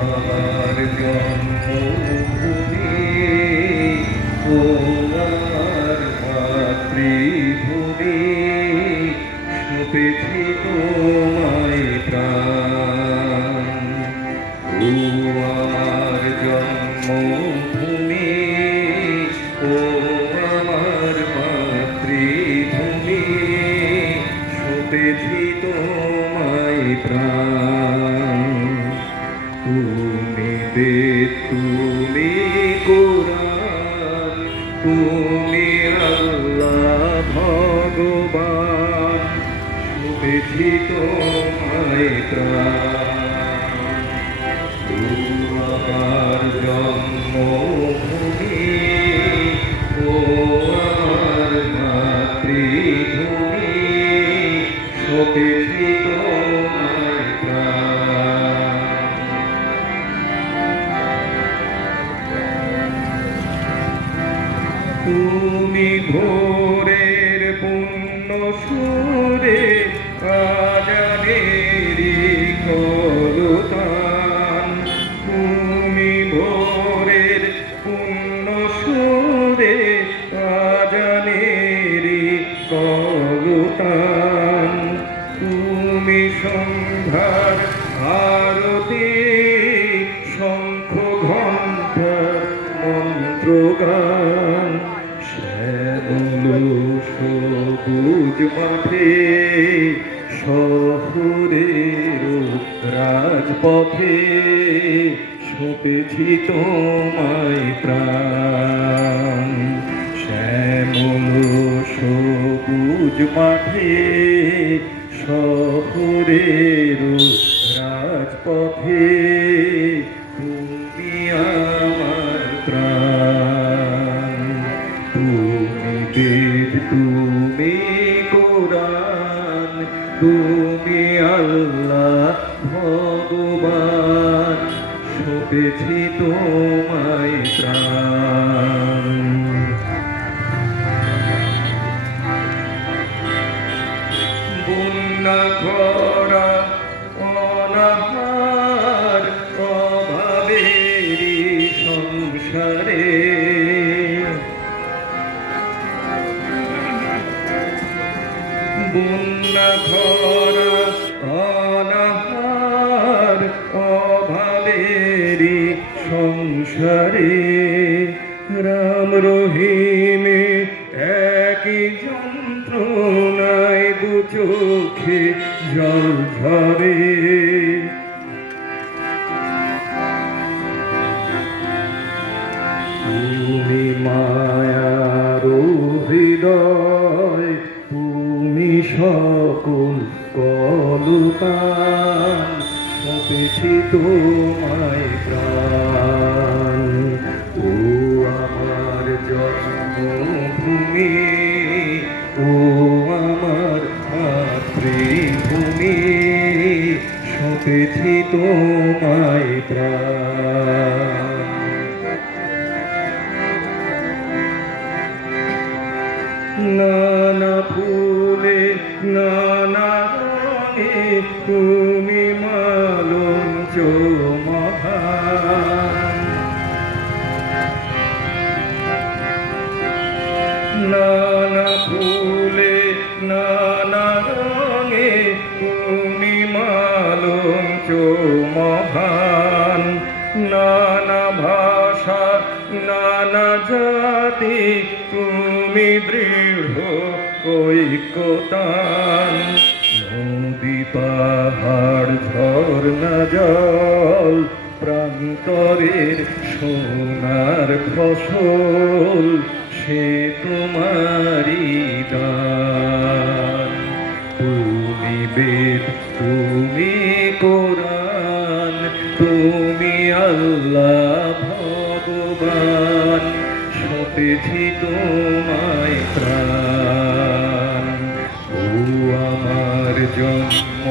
আমার জন্মভূমি ও আমার মাতৃভূমি, সপেছি তোমায় প্রাণ। ও আমার জন্মভূমি ও আমার মাতৃভূমি, সপেছি তোমায় প্রাণ। তুমি বেদ, তুমি কোরআন, তুমি আল্লাহ ভগবান, সপেছি তোমায় প্রাণ। আমার জন্মভূমি ও আমার মাতৃভূমি, সপেছি তোমায় প্রাণ। তুমি ভোরের পুণ্য সুরে আজানেরি কলতান, তুমি ভোরের পুণ্য সুরে আজানেরি কলতান, তুমি সন্ধ্যার আরতি শঙ্খ ঘণ্টার মন্ত্রগান, শ্যামল সবুজ মাঠে শহরের রাজপথে, সপেছি তোমায় প্রাণ। শ্যামল সবুজ মাঠে শহরের রাজপথে, তুমি আমার প্রাণ। তুমি বেদ, তুমি কোরআন, তুমি আল্লাহ ভগবান, সপেছি তোমায় প্রাণ। বন্যা খরা অনাহার অভাবেরই সংসারে, বন্যা খরা অনাহার অভাবেরই সংসারে, রাম রহিমে একই যন্ত্রণায় দু চোখে জল ঝরে। তুমি মায়ার হৃদয়, তুমি সকল কলতান, সপেছি তোমায় প্রাণ। ও আমার জন্মভূমি ও আমার মাতৃভূমি, সপেছি তোমায় প্রাণ। নানা ফুলে নানা রঙে তুমি মালঞ্চ মহান, নানা ফুলে নানা রঙে তুমি মালঞ্চ মহান, নানা ভাষা নানা জাতি তুমি দৃঢ় ঐক্যতান। নদী পাহাড় ঝর্ণা জল প্রান্তরের সোনার ফসল, সে তোমারি দান। তুমি বেদ, তুমি কোরআন, তুমি আল্লাহ ভগবান, সপেছি তোমায় প্রাণ। ও আমার জন্ম